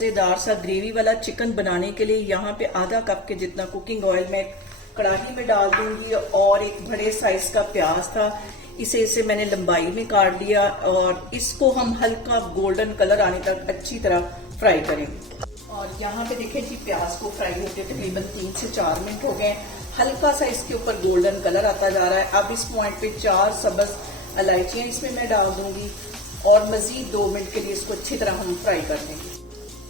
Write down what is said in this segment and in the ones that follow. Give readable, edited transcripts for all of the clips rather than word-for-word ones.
मजेदार सा ग्रेवी वाला चिकन बनाने के लिए यहाँ पे आधा कप के जितना कुकिंग ऑयल मैं कढ़ाई में डाल दूंगी और एक बड़े साइज का प्याज था, इसे मैंने लंबाई में काट लिया और इसको हम हल्का गोल्डन कलर आने तक अच्छी तरह फ्राई करेंगे। और यहाँ पे देखें जी प्याज को फ्राई होते तकरीबन 3 से 4 मिनट हो गए, हल्का सा इसके ऊपर गोल्डन कलर आता जा रहा है। अब इस पॉइंट पे 4 सब्ज इलायचियां इसमें मैं डाल दूंगी और मजीद 2 मिनट के लिए इसको अच्छी तरह हम फ्राई कर देंगे।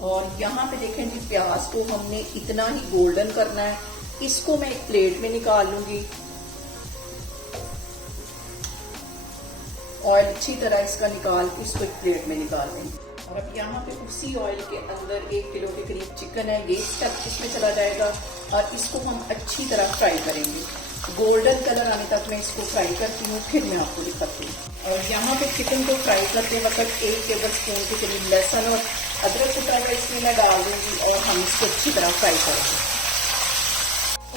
और यहाँ पे देखें जी प्याज को हमने इतना ही गोल्डन करना है। इसको मैं एक प्लेट में निकाल लूंगी। ऑयल अच्छी तरह इसका निकाल के इसको एक प्लेट में निकाल देंगे। और अब यहाँ पे उसी ऑयल के अंदर 1 किलो के करीब चिकन है, ये स्टफ इसमें चला जाएगा और इसको हम अच्छी तरह फ्राई करेंगे। गोल्डन कलर आने तक मैं इसको फ्राई करती हूँ, फिर मैं आपको दिखाती हूँ। और यहाँ पे चिकन को फ्राई करते वक्त 1 टेबल स्पून के करीब लहसुन और अदरक कुटा हुआ इसमें मैं डाल दूंगी और हम इसको अच्छी तरह फ्राई करेंगे।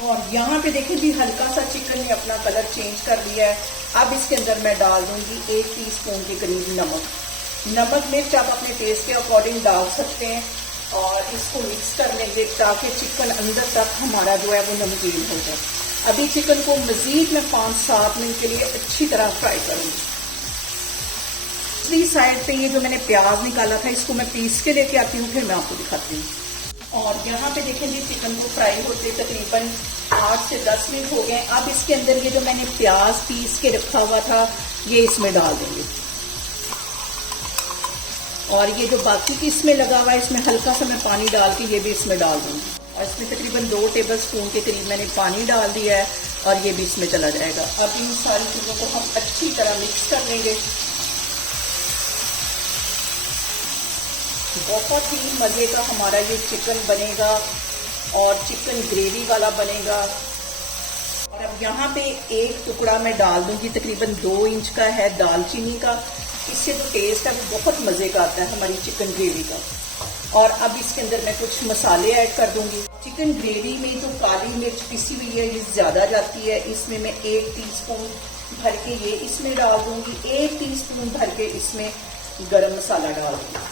और यहाँ पे देखें भी हल्का सा चिकन ने अपना कलर चेंज कर लिया है। अब इसके अंदर मैं डाल दूंगी 1 टीस्पून के करीब नमक मिर्च आप अपने टेस्ट के अकॉर्डिंग डाल सकते हैं और इसको मिक्स कर लेंगे ताकि चिकन अंदर तक हमारा जो है वो नमकीन हो जाए। अभी चिकन को मजीद मैं 5-7 मिनट के लिए अच्छी तरह फ्राई करूंगी। दूसरी साइड पे ये जो मैंने प्याज निकाला था इसको मैं पीस के लेके आती हूँ, फिर मैं आपको दिखाती हूँ। और यहाँ पे देखें जी चिकन को फ्राई होते तकरीबन 8 से 10 मिनट हो गए। अब इसके अंदर ये जो मैंने प्याज पीस के रखा हुआ था ये इसमें डाल देंगे और ये जो बाकी की इसमें लगा हुआ है इसमें हल्का सा मैं पानी डाल के ये भी इसमें डाल दूंगी। और इसमें तकरीबन 2 टेबल स्पून के करीब मैंने पानी डाल दिया है और ये भी इसमें चला जाएगा। अब इन सारी चीज़ों को हम अच्छी तरह मिक्स कर लेंगे। बहुत ही मज़े का हमारा ये चिकन बनेगा और चिकन ग्रेवी वाला बनेगा। और अब यहाँ पे एक टुकड़ा मैं डाल दूंगी, तकरीबन 2 इंच का है दालचीनी का। इससे जो टेस्ट है वो बहुत मज़े का आता है हमारी चिकन ग्रेवी का। और अब इसके अंदर मैं कुछ मसाले ऐड कर दूंगी। चिकन ग्रेवी में जो काली मिर्च पिसी हुई है ये ज़्यादा जाती है, इसमें मैं 1 टीस्पून भर के ये इसमें डाल दूंगी। 1 टीस्पून भर के इसमें गरम मसाला डाल दूंगी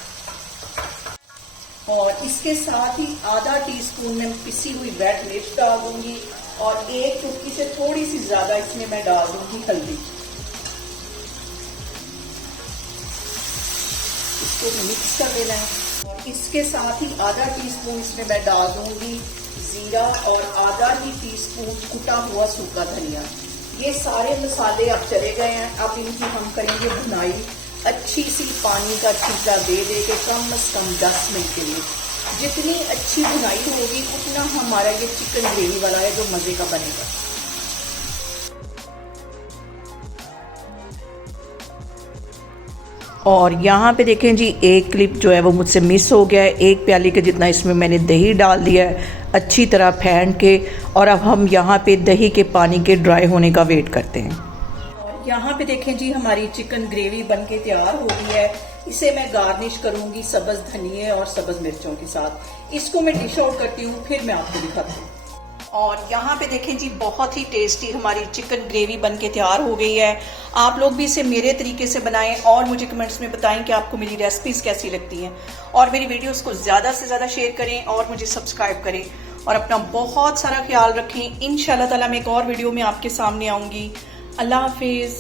और इसके साथ ही आधा टीस्पून में पिसी हुई रेड मिर्च डाल दूंगी और 1 चुटकी से थोड़ी सी ज्यादा इसमें मैं डाल दूंगी हल्दी। इसको मिक्स कर देना है और इसके साथ ही आधा टीस्पून इसमें मैं डाल दूंगी जीरा और आधा ही टीस्पून कुटा हुआ सूखा धनिया। ये सारे मसाले अब चले गए हैं। अब इनकी हम करेंगे भुनाई अच्छी सी पानी का छींटा दे के कम से कम 10 मिनट के लिए। जितनी अच्छी भुनाई होगी उतना हमारा ये चिकन ग्रेवी वाला है जो मजे का बनेगा। और यहाँ पे देखें जी एक क्लिप जो है वो मुझसे मिस हो गया है। 1 प्याली के जितना इसमें मैंने दही डाल दिया है अच्छी तरह फेंट के। और अब हम यहाँ पे दही के पानी के ड्राई होने का वेट करते हैं। और यहाँ पे देखें जी हमारी चिकन ग्रेवी बनके तैयार हो गई है। इसे मैं गार्निश करूंगी सब्ज धनिए और सब्ज मिर्चों के साथ। इसको मैं डिश आउट करती हूँ, फिर मैं आपको दिखाती हूँ। और यहाँ पे देखें जी बहुत ही टेस्टी हमारी चिकन ग्रेवी बनके तैयार हो गई है। आप लोग भी इसे मेरे तरीके से बनाएं और मुझे कमेंट्स में बताएं कि आपको मेरी रेसिपीज़ कैसी लगती हैं। और मेरी वीडियोस को ज़्यादा से ज़्यादा शेयर करें और मुझे सब्सक्राइब करें और अपना बहुत सारा ख्याल रखें। इंशाल्लाह ताला मैं एक और वीडियो में आपके सामने आऊँगी। अल्लाह हाफिज़।